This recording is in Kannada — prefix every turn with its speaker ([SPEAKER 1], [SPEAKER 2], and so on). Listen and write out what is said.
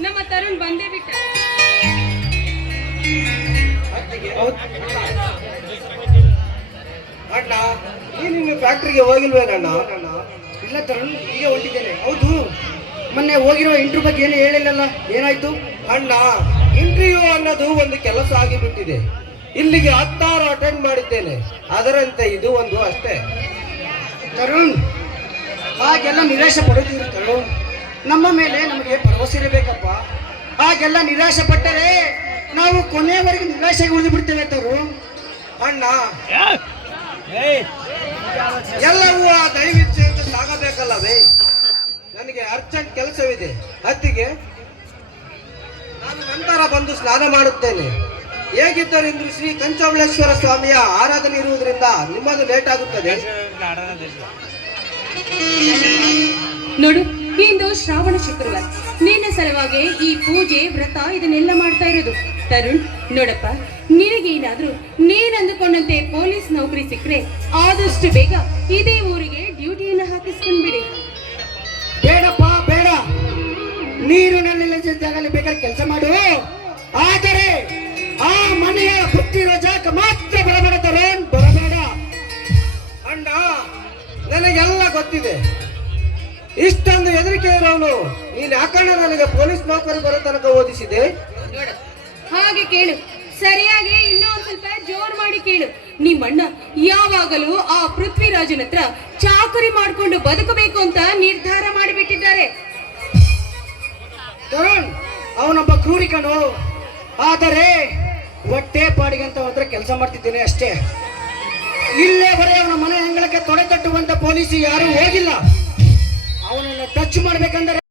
[SPEAKER 1] ನಮ್ಮ ತರುಣ್ ಬಂದೇ ಬಿಟ್ಟ.
[SPEAKER 2] ಅಣ್ಣ ನೀನು ನಾನು ಫ್ಯಾಕ್ಟ್ರಿಗೆ ಹೋಗಿಲ್ವೇನಣ್ಣ
[SPEAKER 3] ಇಲ್ಲ ತರುಣ್ ಹೀಗೆ ಹೊಂಟಿದ್ದೇನೆ. ಹೌದು. ಮೊನ್ನೆ ಹೋಗಿರೋ ಇಂಟರ್ವ್ಯೂ ಬಗ್ಗೆ ಏನು ಹೇಳಿಲ್ಲಲ್ಲ? ಏನಾಯ್ತು?
[SPEAKER 2] ಅಣ್ಣ ಇಂಟರ್ವ್ಯೂ ಅನ್ನೋದು ಒಂದು ಕೆಲಸ ಆಗಿಬಿಟ್ಟಿದೆ. ಇಲ್ಲಿಗೆ ಹತ್ತಾರು ಅಟೆಂಡ್ ಮಾಡಿದ್ದೇನೆ. ಅದರಂತೆ ಇದು ಒಂದು ಅಷ್ಟೇ.
[SPEAKER 3] ತರುಣ್ ಹಾಗೆಲ್ಲ ನಿರಾಶೆ ಪಡುತ್ತೀರಿ ತರುಣ್. ನಮ್ಮ ಮೇಲೆ ನಮಗೆ ಭರವಸೆ ಇರಬೇಕಪ್ಪ. ಹಾಗೆಲ್ಲ ನಿರಾಶೆ ಪಟ್ಟರೆ ನಾವು ಕೊನೆಯವರೆಗೆ ನಿರಾಶೆಗೆ ಉಳಿದು ಬಿಡ್ತೇವೆ ತವರು
[SPEAKER 2] ಅಣ್ಣ. ಎಲ್ಲವೂ ಆ ದೈವಿಚ್ಛೆಯಿಂದ ಸಾಗಬೇಕಲ್ಲವೇ ನನಗೆ ಅರ್ಜೆಂಟ್ ಕೆಲಸವಿದೆ. ಹತ್ತಿಗೆ ನಾನು ನಂತರ ಬಂದು ಸ್ನಾನ ಮಾಡುತ್ತೇನೆ. ಹೇಗಿದ್ದರೆಂದು ಶ್ರೀ ಕಂಚವಳೇಶ್ವರ ಸ್ವಾಮಿಯ ಆರಾಧನೆ ಇರುವುದರಿಂದ ನಿಮ್ಮದು ಲೇಟ್ ಆಗುತ್ತದೆ
[SPEAKER 1] ನೋಡು ಇಂದು ಶ್ರಾವಣ ಶುಕ್ರವಾರ. ನಿನ್ನ ಸಲುವಾಗಿ ಈ ಪೂಜೆ ವ್ರತ ಇದನ್ನೆಲ್ಲ ಮಾಡ್ತಾ ಇರೋದು. ತರುಣ್, ನೋಡಪ್ಪ ನಿನಗೇನಾದ್ರೂ ನೀನ್ ಅಂದುಕೊಂಡಂತೆ ಪೊಲೀಸ್ ನೌಕರಿ ಸಿಕ್ಕರೆ ಆದಷ್ಟು ಬೇಗ ಇದೇ ಊರಿಗೆ ಡ್ಯೂಟಿಯನ್ನ ಹಾಕಿಸ್ಕೊಂಡ್ಬಿಡಿ.
[SPEAKER 3] ಬೇಡಪ್ಪ, ಬೇಡ. ನೀರಿನಲ್ಲಿ ಜಾಗದಲ್ಲಿ ಬೇಕಾದ್ರೆ ಕೆಲಸ ಮಾಡು. ಆದರೆ ಆ ಮನೆಯ ಹುಟ್ಟಿರೋ ಜಾಗ ಮಾತ್ರ ಬರಬೇಡ ತರುಣ್, ಬರಬೇಡ.
[SPEAKER 2] ಅಣ್ಣ, ನನಗೆಲ್ಲ ಗೊತ್ತಿದೆ. ಇಷ್ಟೊಂದು ಹೆದರಿಕೆ ಇರೋನು. ನೀನು ಯಾಕಣ್ಣ ನನಗೆ ಪೊಲೀಸ್ ನೌಕರಿ ಬರೋ ತನಕ ಓದಿಸಿದೆ?
[SPEAKER 1] ಹಾಗೆ ಕೇಳು. ಸರಿಯಾಗಿ ಇನ್ನೂ ಒಂದ್ ಸ್ವಲ್ಪ ಜೋರ್ ಮಾಡಿ ಕೇಳು. ನಿಮ್ಮಣ್ಣ ಯಾವಾಗಲೂ ಆ ಪೃಥ್ವಿರಾಜನ ಹತ್ರ ಚಾಕರಿ ಮಾಡ್ಕೊಂಡು ಬದುಕಬೇಕು ಅಂತ ನಿರ್ಧಾರ ಮಾಡಿಬಿಟ್ಟಿದ್ದಾರೆ.
[SPEAKER 3] ತರುಣ್ ಅವನೊಬ್ಬ ಕ್ರೂರಿಕನು. ಆದರೆ ಹೊಟ್ಟೆ ಪಾಡಿಗಂತ ಹತ್ರ ಕೆಲಸ ಮಾಡ್ತಿದ್ದೇನೆ ಅಷ್ಟೇ. ಇಲ್ಲೇ ಬರೀ ಅವನ ಮನೆ ಅಂಗಳಕ್ಕೆ ತೊಡೆ ತಟ್ಟುವಂತ ಪೊಲೀಸ್ ಯಾರು ಹೋಗಿಲ್ಲ. ಅವನನ್ನ ಟಚ್ ಮಾಡ್ಬೇಕಂದ್ರೆ